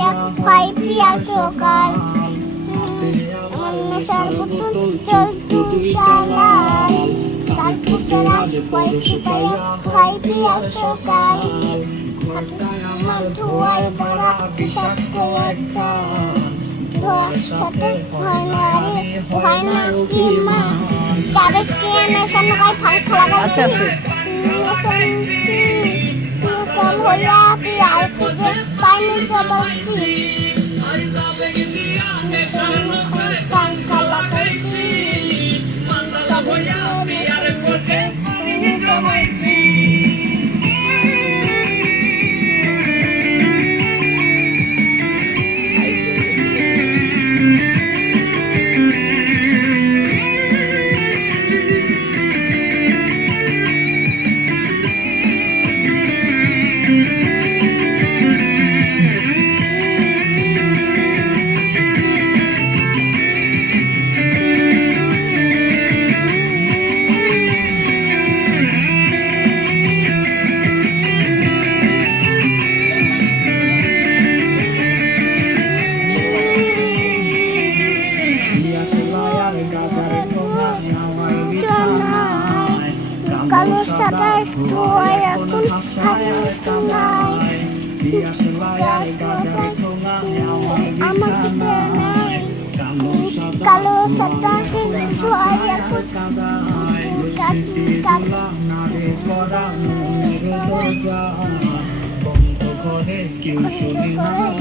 পায়া হয় পিয়ার চোকাল নেশার পুতুল চলতু চালাল তার বুকের আজ পয়সা পায়া হয় পিয়ার চোকাল ধোয়ায় ভরা সত্য একটা ধোয়ার সাথে হয় না রে হয় না কি মা যাবে কে নেশা নকাল ফাঙ্কা লাগাচ্ছি নেশান নকাল হইয়া পিয়ার খুঁজে পাইনি যে বলছি নেশান নকাল ফাঙ্কা লাগাচ্ছি যাবে কে নেশান নকাল পাইনি যে বলছি কালো সাদা ধোঁয়ায় এখন হাতে নাই আমার কিছু নাই কালো সাদা ধোঁয়ায় এখন বন্ধ করে কেউ শুনে না